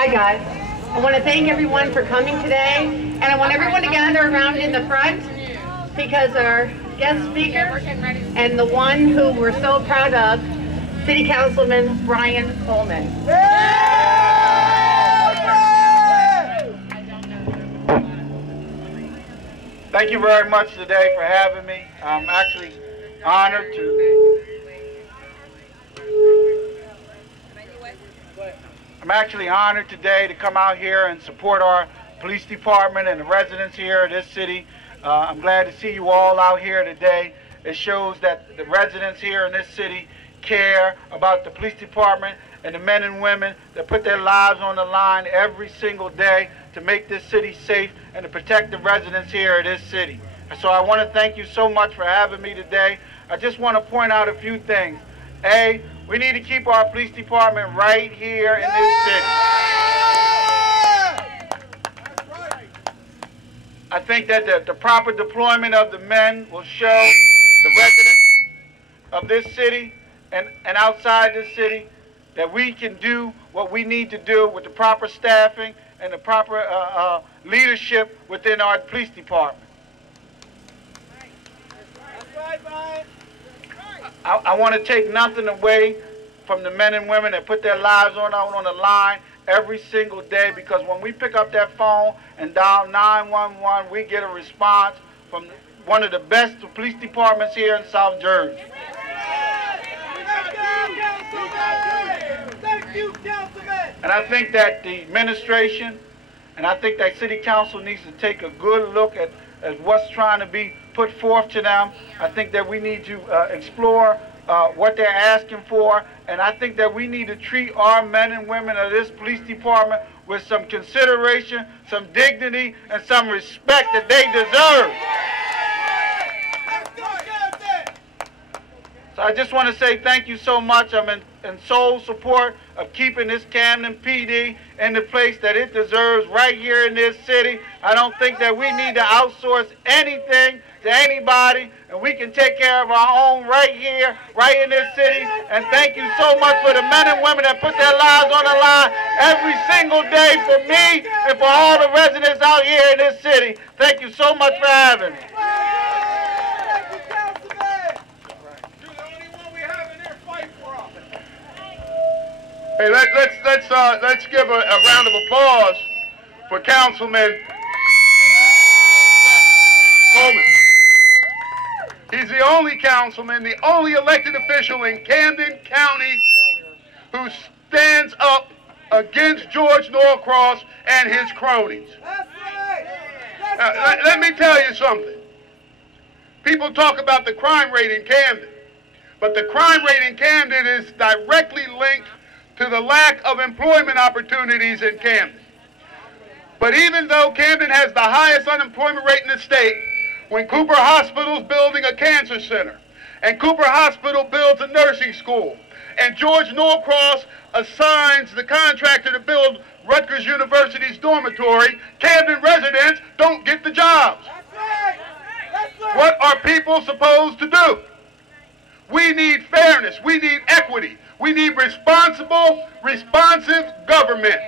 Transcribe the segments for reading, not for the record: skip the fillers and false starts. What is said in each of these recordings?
Hi guys. I want to thank everyone for coming today, and I want everyone to gather around in the front because our guest speaker and the one who we're so proud of, City Councilman Brian Coleman. Thank you very much today for having me. I'm actually honored today to come out here and support our police department and the residents here of this city. I'm glad to see you all out here today. It shows that the residents here in this city care about the police department and the men and women that put their lives on the line every single day to make this city safe and to protect the residents here of this city. And so I want to thank you so much for having me today. I just want to point out a few things. A, we need to keep our police department right here in this city. I think that the proper deployment of the men will show the residents of this city and outside this city that we can do what we need to do with the proper staffing and the proper leadership within our police department. I want to take nothing away from the men and women that put their lives on the line every single day, because when we pick up that phone and dial 911, we get a response from one of the best police departments here in South Jersey. And I think that the administration and I think that City Council needs to take a good look at what's trying to be put forth to them. I think that we need to explore what they're asking for, and I think that we need to treat our men and women of this police department with some consideration, some dignity, and some respect that they deserve. So I just want to say thank you so much. I'm in sole support of keeping this Camden PD in the place that it deserves right here in this city. I don't think that we need to outsource anything to anybody, and we can take care of our own right here, right in this city. And thank you so much for the men and women that put their lives on the line every single day for me and for all the residents out here in this city. Thank you so much for having me. Hey, let's give a round of applause for Councilman Coleman. He's the only councilman, the only elected official in Camden County who stands up against George Norcross and his cronies. Let me tell you something. People talk about the crime rate in Camden, but the crime rate in Camden is directly linked to the lack of employment opportunities in Camden. But even though Camden has the highest unemployment rate in the state, when Cooper Hospital's building a cancer center, and Cooper Hospital builds a nursing school, and George Norcross assigns the contractor to build Rutgers University's dormitory, Camden residents don't get the jobs. What are people supposed to do? We need fairness. We need equity. We need responsible, responsive government.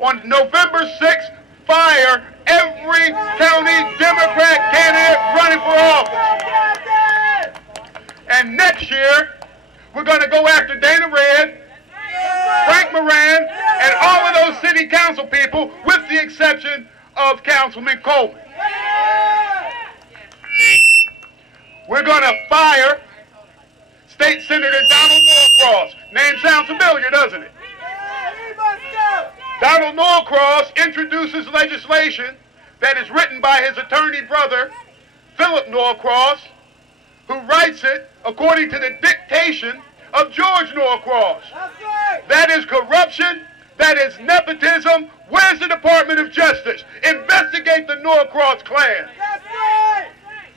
On November 6th, fire every county Democrat candidate running for office. And next year, we're going to go after Dana Red, Frank Moran, and all of those city council people, with the exception of Councilman Coleman. We're going to fire State Senator Donald Norcross. Name sounds familiar, doesn't it? Donald Norcross introduces legislation that is written by his attorney brother, Philip Norcross, who writes it according to the dictation of George Norcross. That is corruption. That is nepotism. Where's the Department of Justice? Investigate the Norcross clan.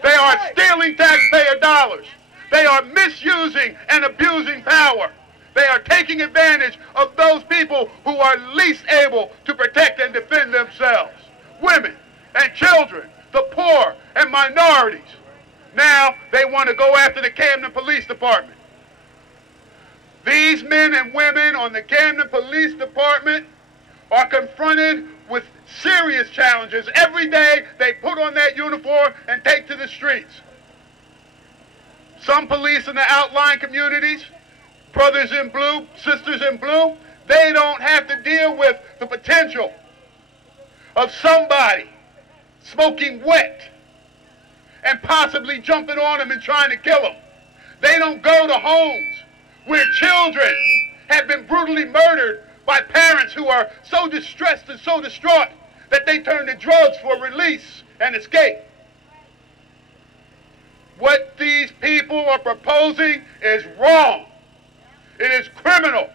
They are stealing taxpayer dollars. They are misusing and abusing power. They are taking advantage of those people who are least able to protect and defend themselves. Women and children, the poor and minorities. Now they want to go after the Camden Police Department. These men and women on the Camden Police Department are confronted with serious challenges. Every day they put on that uniform and take to the streets. Some police in the outlying communities, brothers in blue, sisters in blue, they don't have to deal with the potential of somebody smoking wet and possibly jumping on them and trying to kill them. They don't go to homes where children have been brutally murdered by parents who are so distressed and so distraught that they turn to drugs for release and escape. What these people are proposing is wrong. It is criminal.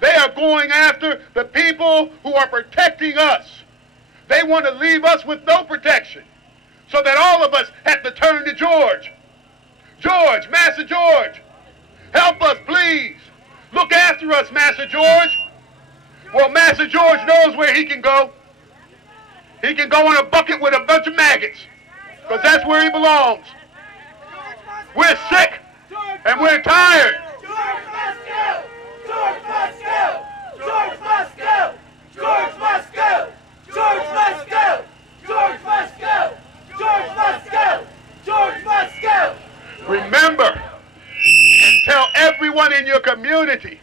They are going after the people who are protecting us. They want to leave us with no protection so that all of us have to turn to George. George, Master George, help us, please. Look after us, Master George. Well, Master George knows where he can go. He can go in a bucket with a bunch of maggots, because that's where he belongs. We're sick, and we're tired. George must go! George must go! George must go! George must go! George must go! George must go! George must go! George must go! Remember, and tell everyone in your community,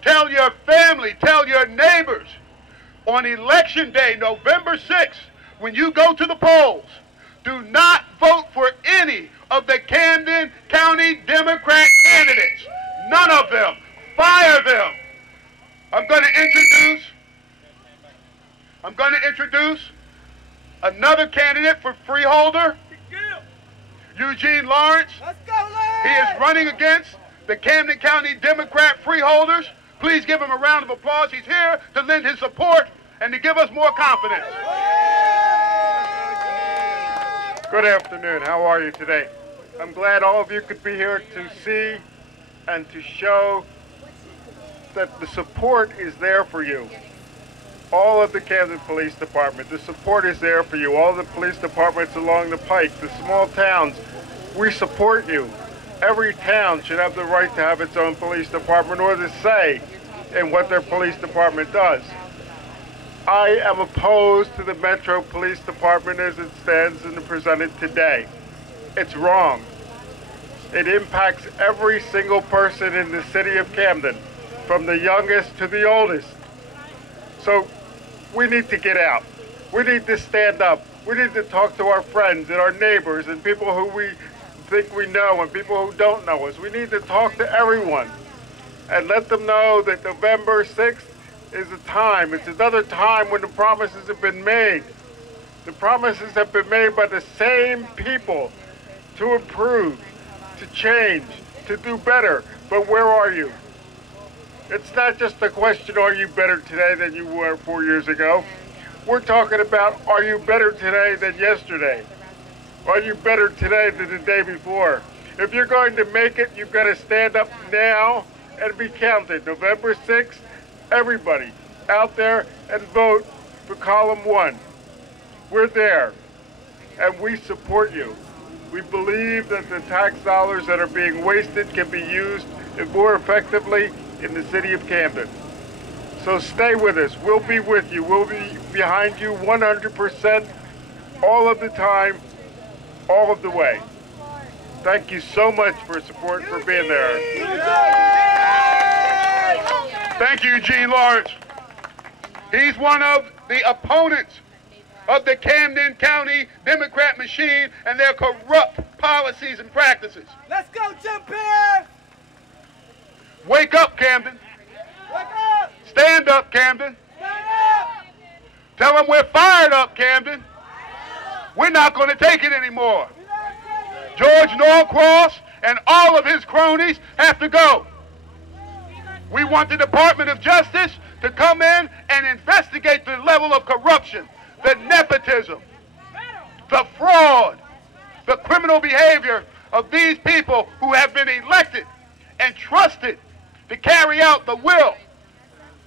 tell your family, tell your neighbors, on Election Day, November 6th, when you go to the polls, do not vote for any of the Camden County Democrat candidates. None of them. Fire them. I'm going to introduce another candidate for Freeholder, Eugene Lawrence. Let's go, Lawrence! He is running against the Camden County Democrat Freeholders. Please give him a round of applause. He's here to lend his support and to give us more confidence. Good afternoon. How are you today? I'm glad all of you could be here to see and to show that the support is there for you. All of the Camden Police Department, the support is there for you. All the police departments along the pike, the small towns, we support you. Every town should have the right to have its own police department or the say in what their police department does. I am opposed to the Metro Police Department as it stands and presented today. It's wrong. It impacts every single person in the city of Camden, from the youngest to the oldest. So we need to get out. We need to stand up. We need to talk to our friends and our neighbors and people who we think we know and people who don't know us. We need to talk to everyone and let them know that November 6th is a time. It's another time when the promises have been made. The promises have been made by the same people to improve, to change, to do better. But where are you? It's not just a question, are you better today than you were 4 years ago? We're talking about, are you better today than yesterday? Are you better today than the day before? If you're going to make it, you've got to stand up now and be counted. November 6th, everybody out there and vote for column 1. We're there, and we support you. We believe that the tax dollars that are being wasted can be used more effectively in the city of Camden. So stay with us. We'll be with you. We'll be behind you 100% all of the time, all of the way. Thank you so much for support, for being there. Thank you, Eugene Lawrence. He's one of the opponents of the Camden County Democrat machine and their corrupt policies and practices. Let's go, Jim Pearce! Wake up, Camden. Wake up! Stand up, Camden. Stand up! Tell them we're fired up, Camden. We're not going to take it anymore. George Norcross and all of his cronies have to go. We want the Department of Justice to come in and investigate the level of corruption, the nepotism, the fraud, the criminal behavior of these people who have been elected and trusted to carry out the will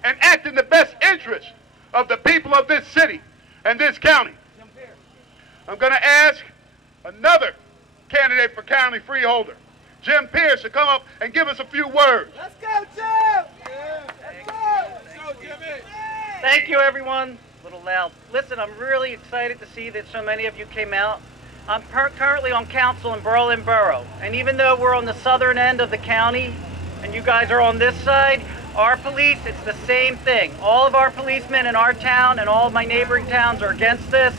and act in the best interest of the people of this city and this county. I'm going to ask another candidate for county freeholder, Jim Pearce, to come up and give us a few words. Let's go, Jim! Let's go! Let's go, Jimmy! Thank you, everyone. A little loud. Listen, I'm really excited to see that so many of you came out. I'm currently on council in Berlin Borough, and even though we're on the southern end of the county, and you guys are on this side, our police, it's the same thing. All of our policemen in our town and all of my neighboring towns are against this.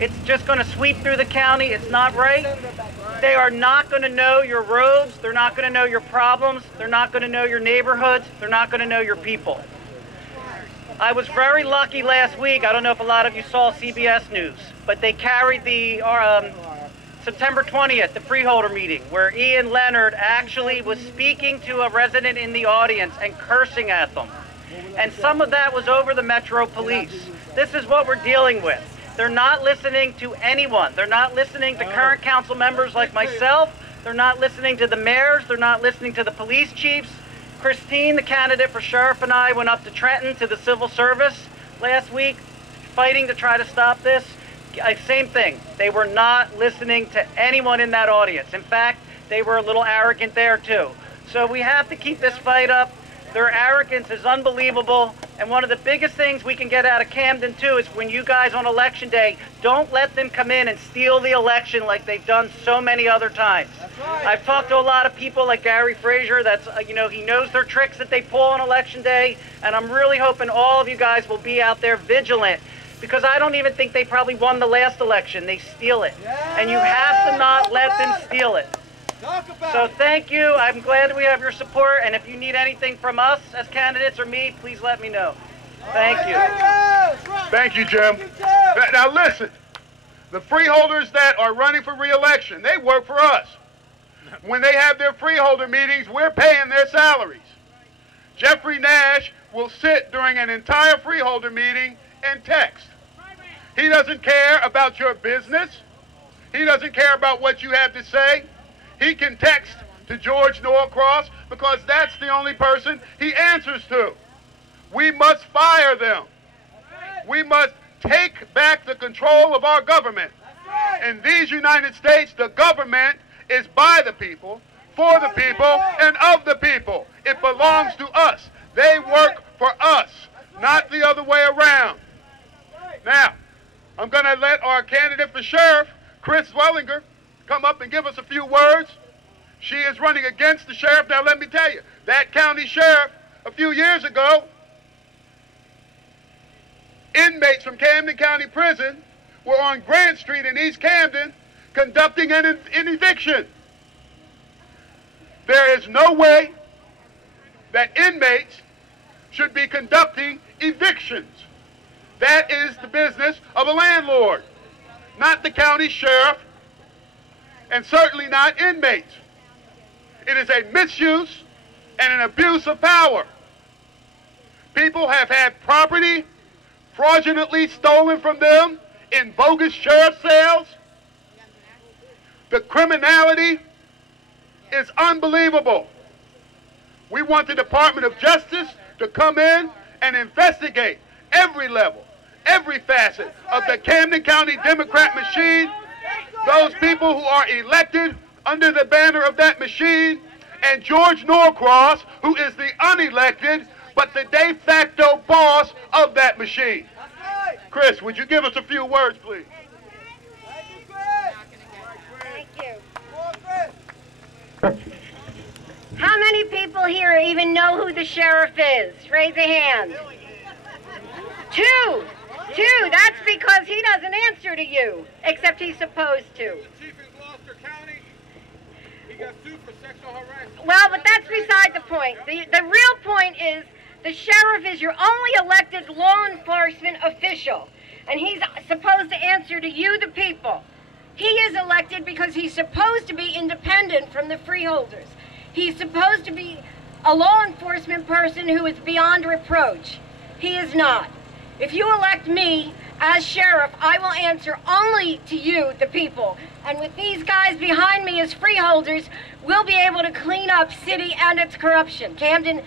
It's just going to sweep through the county. It's not right. They are not going to know your roads. They're not going to know your problems. They're not going to know your neighborhoods. They're not going to know your people. I was very lucky last week. I don't know if a lot of you saw CBS News, but they carried the September 20th, the Freeholder meeting, where Ian Leonard actually was speaking to a resident in the audience and cursing at them. And some of that was over the Metro Police. This is what we're dealing with. They're not listening to anyone. They're not listening to current council members like myself. They're not listening to the mayors. They're not listening to the police chiefs. Christine, the candidate for sheriff, and I went up to Trenton to the civil service last week, fighting to try to stop this. Same thing. They were not listening to anyone in that audience. In fact, they were a little arrogant there too. So we have to keep this fight up. Their arrogance is unbelievable. And one of the biggest things we can get out of Camden too is when you guys on election day, don't let them come in and steal the election like they've done so many other times. That's right. I've talked to a lot of people like Gary Frazier, that's, he knows their tricks that they pull on election day. And I'm really hoping all of you guys will be out there vigilant, because I don't even think they probably won the last election. They steal it. And you have to not let them steal it. So thank you. I'm glad we have your support. And if you need anything from us as candidates or me, please let me know. Thank you. Thank you, Jim. Now listen, the freeholders that are running for re-election, they work for us. When they have their freeholder meetings, we're paying their salaries. Jeffrey Nash will sit during an entire freeholder meeting and text. He doesn't care about your business. He doesn't care about what you have to say. He can text to George Norcross because that's the only person he answers to. We must fire them. We must take back the control of our government. In these United States, the government is by the people, for the people, and of the people. It belongs to us. They work for us, not the other way around. Now, I'm going to let our candidate for sheriff, Chris Zwillinger, come up and give us a few words. She is running against the sheriff. Now, let me tell you, that county sheriff, a few years ago, inmates from Camden County Prison were on Grant Street in East Camden conducting an eviction. There is no way that inmates should be conducting evictions. That is the business of a landlord, not the county sheriff, and certainly not inmates. It is a misuse and an abuse of power. People have had property fraudulently stolen from them in bogus sheriff sales. The criminality is unbelievable. We want the Department of Justice to come in and investigate every level, every facet of the Camden County Democrat machine, those people who are elected under the banner of that machine, and George Norcross, who is the unelected but the de facto boss of that machine. Chris, would you give us a few words, please? Thank you. How many people here even know who the sheriff is? Raise a hand. Two. That's because he doesn't answer to you, except he's supposed to. The chief in Gloucester County, he got sued for sexual harassment. Well, but that's beside the point. The real point is the sheriff is your only elected law enforcement official, and he's supposed to answer to you, the people. He is elected because he's supposed to be independent from the freeholders. He's supposed to be a law enforcement person who is beyond reproach. He is not. If you elect me as sheriff, I will answer only to you, the people. And with these guys behind me as freeholders, we'll be able to clean up city and its corruption, Camden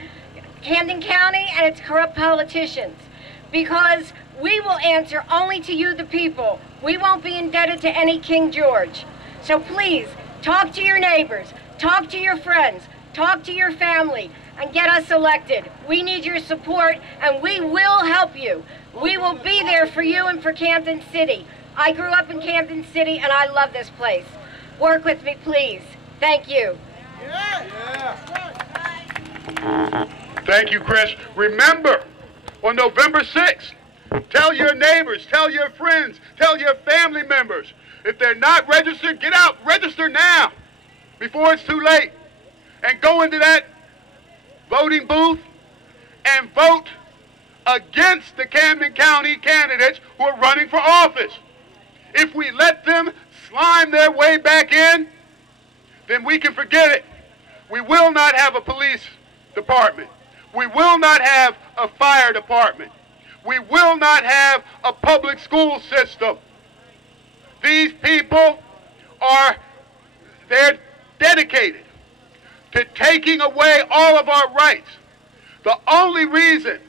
County and its corrupt politicians. Because we will answer only to you, the people. We won't be indebted to any King George. So please, talk to your neighbors. Talk to your friends, talk to your family, and get us elected. We need your support, and we will help you. We will be there for you and for Camden City. I grew up in Camden City, and I love this place. Work with me, please. Thank you. Thank you, Chris. Remember, on November 6th, tell your neighbors, tell your friends, tell your family members. If they're not registered, get out. Register now before it's too late. And go into that voting booth and vote against the Camden County candidates who are running for office. If we let them slime their way back in, then we can forget it. We will not have a police department. We will not have a fire department. We will not have a public school system. These people they're dedicated to taking away all of our rights. The only reason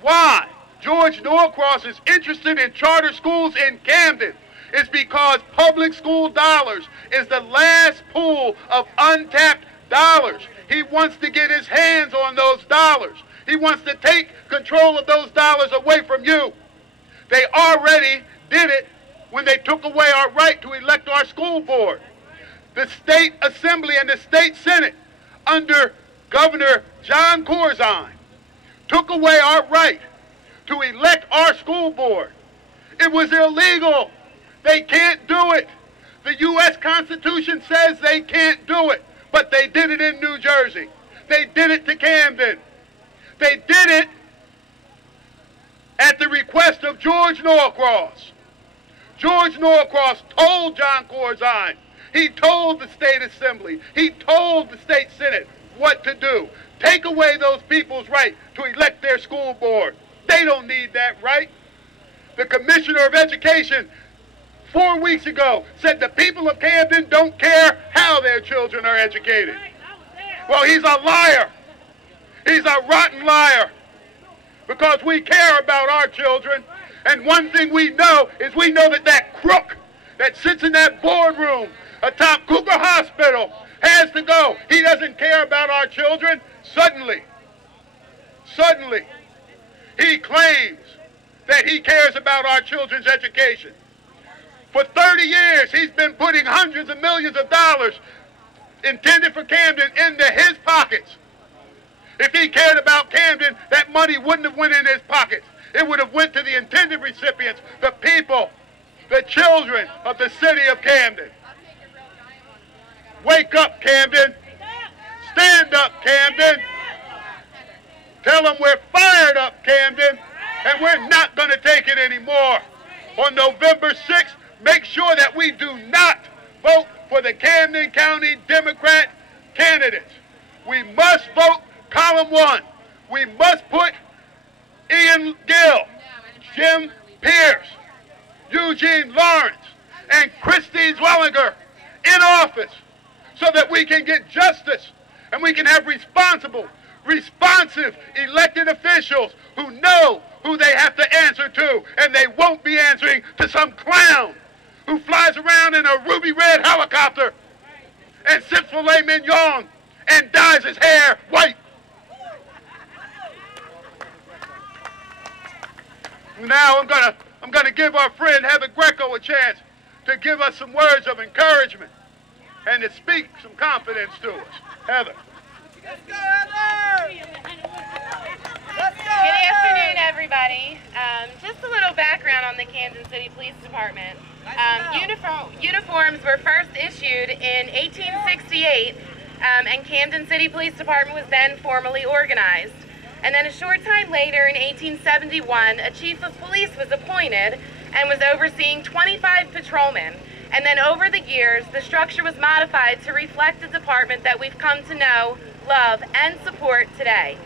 why George Norcross is interested in charter schools in Camden is because public school dollars is the last pool of untapped dollars. He wants to get his hands on those dollars. He wants to take control of those dollars away from you. They already did it when they took away our right to elect our school board. The State Assembly and the State Senate under Governor John Corzine took away our right to elect our school board. It was illegal. They can't do it. The U.S. Constitution says they can't do it, but they did it in New Jersey. They did it to Camden. They did it at the request of George Norcross. George Norcross told John Corzine, he told the State Assembly, he told the State Senate what to do. Take away those people's right to elect their school board. They don't need that right. The Commissioner of Education 4 weeks ago said the people of Camden don't care how their children are educated. Well, he's a liar. He's a rotten liar. Because we care about our children. And one thing we know is we know that that crook that sits in that boardroom atop Cougar Hospital has to go. He doesn't care about our children. Suddenly, he claims that he cares about our children's education. For 30 years, he's been putting hundreds of millions of dollars intended for Camden into his pockets. If he cared about Camden, that money wouldn't have went in his pockets. It would have went to the intended recipients, the people, the children of the city of Camden. Wake up, Camden. Stand up, Camden. Tell them we're fired up, Camden, and we're not going to take it anymore. On November 6th, make sure that we do not vote for the Camden County Democrat candidates. We must vote column 1. We must put Ian Gill, Jim Pearce, Eugene Lawrence, and Christine Leone-Zwillinger in office so that we can get justice and we can have responsive elected officials who know who they have to answer to, and they won't be answering to some clown who flies around in a ruby red helicopter and sips filet mignon and dyes his hair white. Now I'm gonna give our friend Heather Grieco a chance to give us some words of encouragement and to speak some confidence to us. Heather. Let's go, Heather! Good afternoon, everybody. Just a little background on the Camden City Police Department. Uniforms were first issued in 1868, and Camden City Police Department was then formally organized. And then a short time later, in 1871, a chief of police was appointed and was overseeing 25 patrolmen. And then over the years, the structure was modified to reflect the department that we've come to know, love, and support today.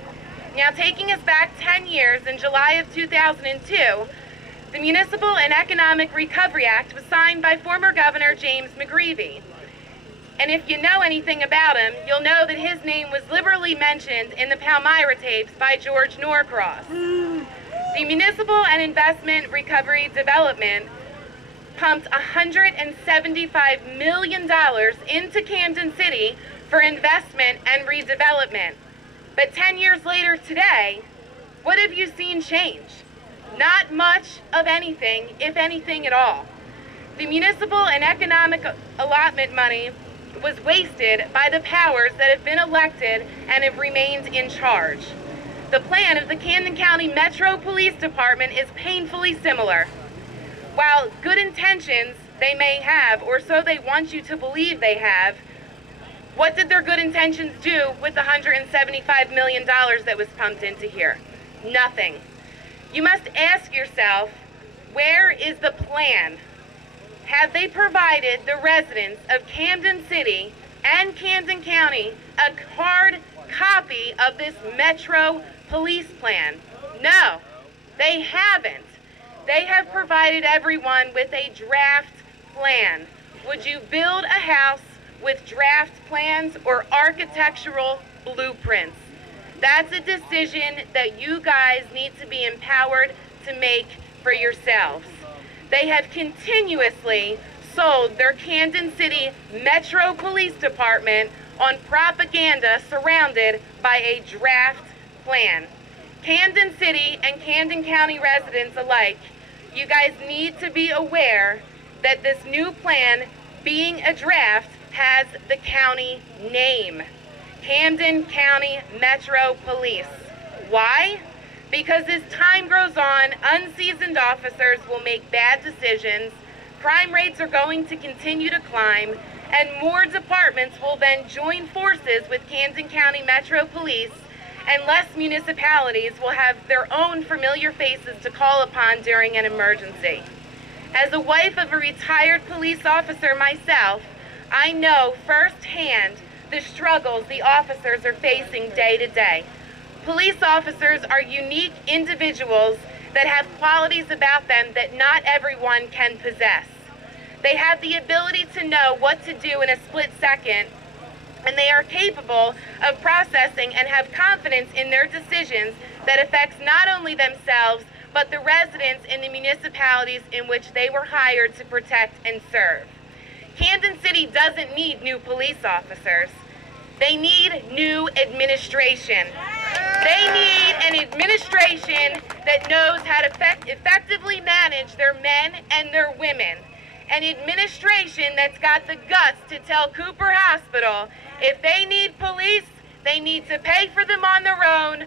Now, taking us back 10 years, in July of 2002, the Municipal and Economic Recovery Act was signed by former Governor James McGreevey. And if you know anything about him, you'll know that his name was liberally mentioned in the Palmyra tapes by George Norcross. The Municipal and Investment Recovery Development pumped $175 million into Camden City for investment and redevelopment. But 10 years later today, what have you seen change? Not much of anything, if anything at all. The municipal and economic allotment money was wasted by the powers that have been elected and have remained in charge. The plan of the Camden County Metro Police Department is painfully similar. While good intentions they may have, or so they want you to believe they have, what did their good intentions do with the $175 million that was pumped into here? Nothing. You must ask yourself, where is the plan? Have they provided the residents of Camden City and Camden County a hard copy of this Metro Police Plan? No, they haven't. They have provided everyone with a draft plan. Would you build a house with draft plans or architectural blueprints? That's a decision that you guys need to be empowered to make for yourselves. They have continuously sold their Camden City Metro Police Department on propaganda surrounded by a draft plan. Camden City and Camden County residents alike, you guys need to be aware that this new plan, being a draft, has the county name, Camden County Metro Police. Why? Because as time grows on, unseasoned officers will make bad decisions, crime rates are going to continue to climb, and more departments will then join forces with Camden County Metro Police, and less municipalities will have their own familiar faces to call upon during an emergency. As a wife of a retired police officer myself, I know firsthand the struggles the officers are facing day to day. Police officers are unique individuals that have qualities about them that not everyone can possess. They have the ability to know what to do in a split second, and they are capable of processing and have confidence in their decisions that affects not only themselves, but the residents in the municipalities in which they were hired to protect and serve. Camden City doesn't need new police officers. They need new administration. They need an administration that knows how to effectively manage their men and their women. An administration that's got the guts to tell Cooper Hospital if they need police, they need to pay for them on their own,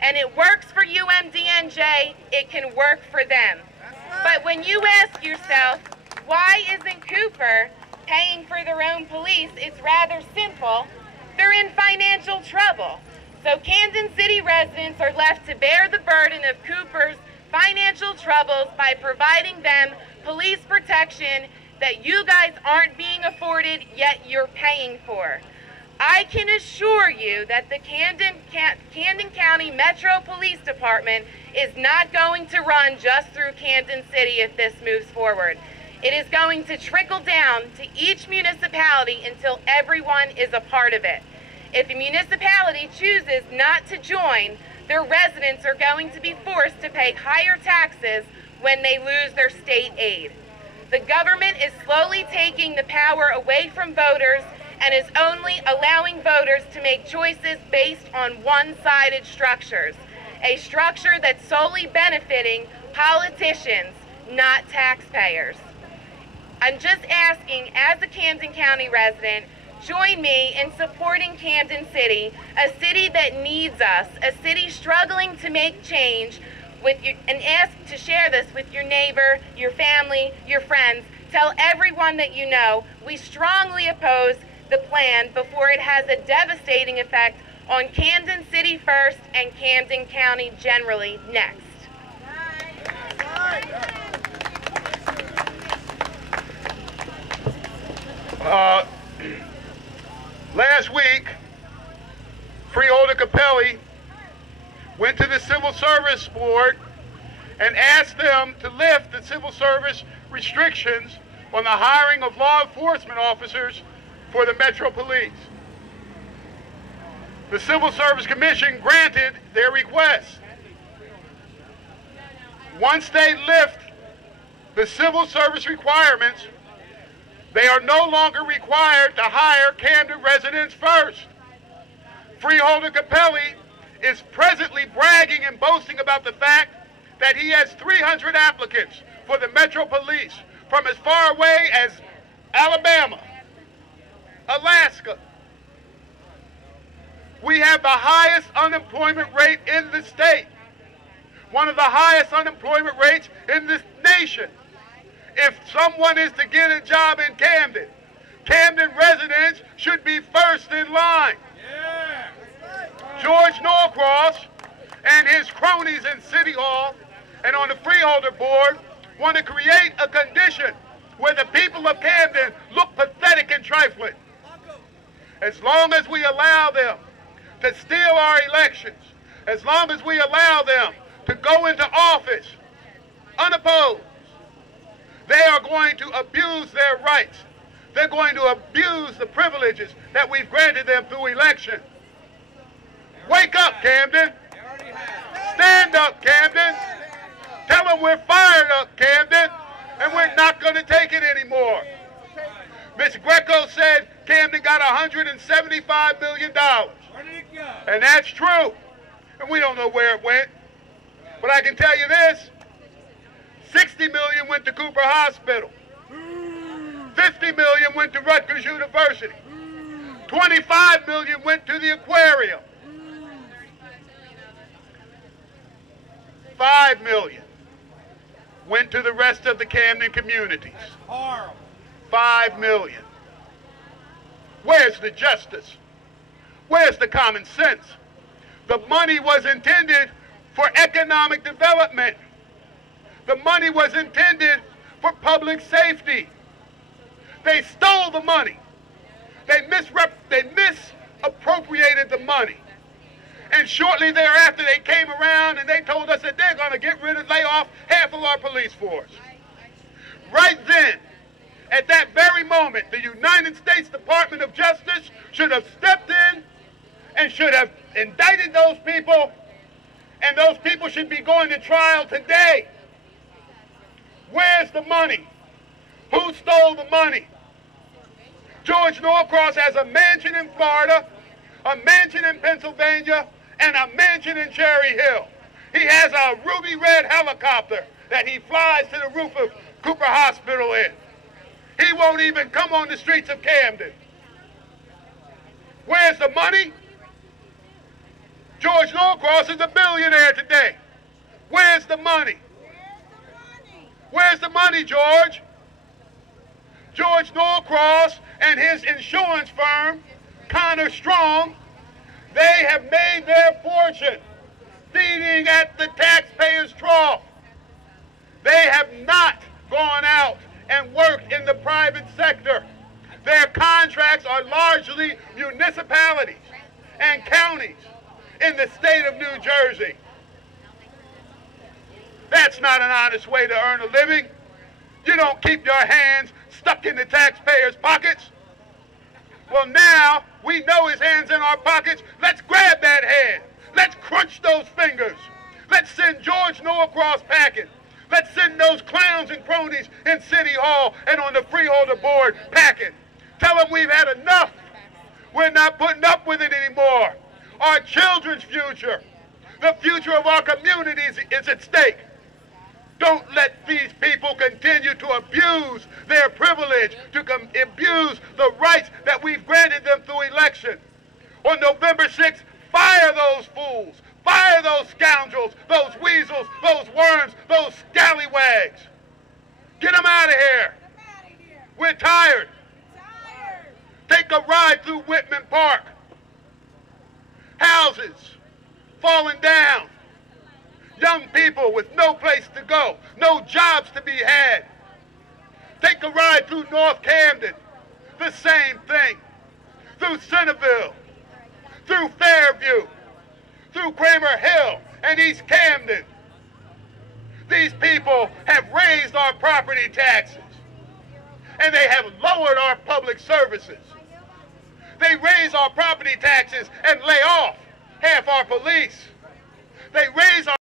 and it works for UMDNJ, it can work for them. But when you ask yourself, why isn't Cooper paying for their own police, it's rather simple. They're in financial trouble. So Camden City residents are left to bear the burden of Cooper's financial troubles by providing them police protection that you guys aren't being afforded, yet you're paying for. I can assure you that the Camden County Metro Police Department is not going to run just through Camden City if this moves forward. It is going to trickle down to each municipality until everyone is a part of it. If a municipality chooses not to join, their residents are going to be forced to pay higher taxes when they lose their state aid. The government is slowly taking the power away from voters and is only allowing voters to make choices based on one-sided structures, a structure that's solely benefiting politicians, not taxpayers. I'm just asking, as a Camden County resident, join me in supporting Camden City, a city that needs us, a city struggling to make change, and ask to share this with your neighbor, your family, your friends. Tell everyone that you know we strongly oppose the plan before it has a devastating effect on Camden City first and Camden County generally next. Last week, Freeholder Capelli went to the Civil Service Board and asked them to lift the civil service restrictions on the hiring of law enforcement officers for the Metro Police. The Civil Service Commission granted their request. Once they lift the civil service requirements They are no longer required to hire Camden residents first. Freeholder Capelli is presently bragging and boasting about the fact that he has 300 applicants for the Metro Police from as far away as Alabama, Alaska. We have the highest unemployment rate in the state, one of the highest unemployment rates in this nation. If someone is to get a job in Camden, Camden residents should be first in line. George Norcross and his cronies in City Hall and on the Freeholder board want to create a condition where the people of Camden look pathetic and trifling. As long as we allow them to steal our elections, as long as we allow them to go into office unopposed, they are going to abuse their rights. They're going to abuse the privileges that we've granted them through election. Wake up, Camden. Stand up, Camden. Tell them we're fired up, Camden, and we're not going to take it anymore. Ms. Grieco said Camden got $175 million. And that's true. And we don't know where it went. But I can tell you this. $60 million went to Cooper Hospital. $50 million went to Rutgers University. $25 million went to the aquarium. $5 million went to the rest of the Camden communities. $5 million. Where's the justice? Where's the common sense? The money was intended for economic development. The money was intended for public safety. They stole the money. They misappropriated the money. And shortly thereafter, they came around and they told us that they're going to lay off half of our police force. Right then, at that very moment, the United States Department of Justice should have stepped in and should have indicted those people, and those people should be going to trial today. Where's the money? Who stole the money? George Norcross has a mansion in Florida, a mansion in Pennsylvania, and a mansion in Cherry Hill. He has a ruby red helicopter that he flies to the roof of Cooper Hospital in. He won't even come on the streets of Camden. Where's the money? George Norcross is a billionaire today. Where's the money? Where's the money, George? George Norcross and his insurance firm, Connor Strong, they have made their fortune feeding at the taxpayers' trough. They have not gone out and worked in the private sector. Their contracts are largely municipalities and counties in the state of New Jersey. That's not an honest way to earn a living. You don't keep your hands stuck in the taxpayers' pockets. Well, now we know his hand's in our pockets. Let's grab that hand. Let's crunch those fingers. Let's send George Norcross packing. Let's send those clowns and cronies in City Hall and on the Freeholder board packing. Tell them we've had enough. We're not putting up with it anymore. Our children's future, the future of our communities is at stake. Don't let these people continue to abuse their privilege, to abuse the rights that we've granted them through election. On November 6th, fire those fools, fire those scoundrels, those weasels, those worms, those scallywags. Get them out of here. We're tired. Take a ride through Whitman Park. Houses falling down. Young people with no place to go, no jobs to be had. Take a ride through North Camden, the same thing. Through Centerville, through Fairview, through Kramer Hill and East Camden. These people have raised our property taxes, and they have lowered our public services. They raise our property taxes and lay off half our police. They raise our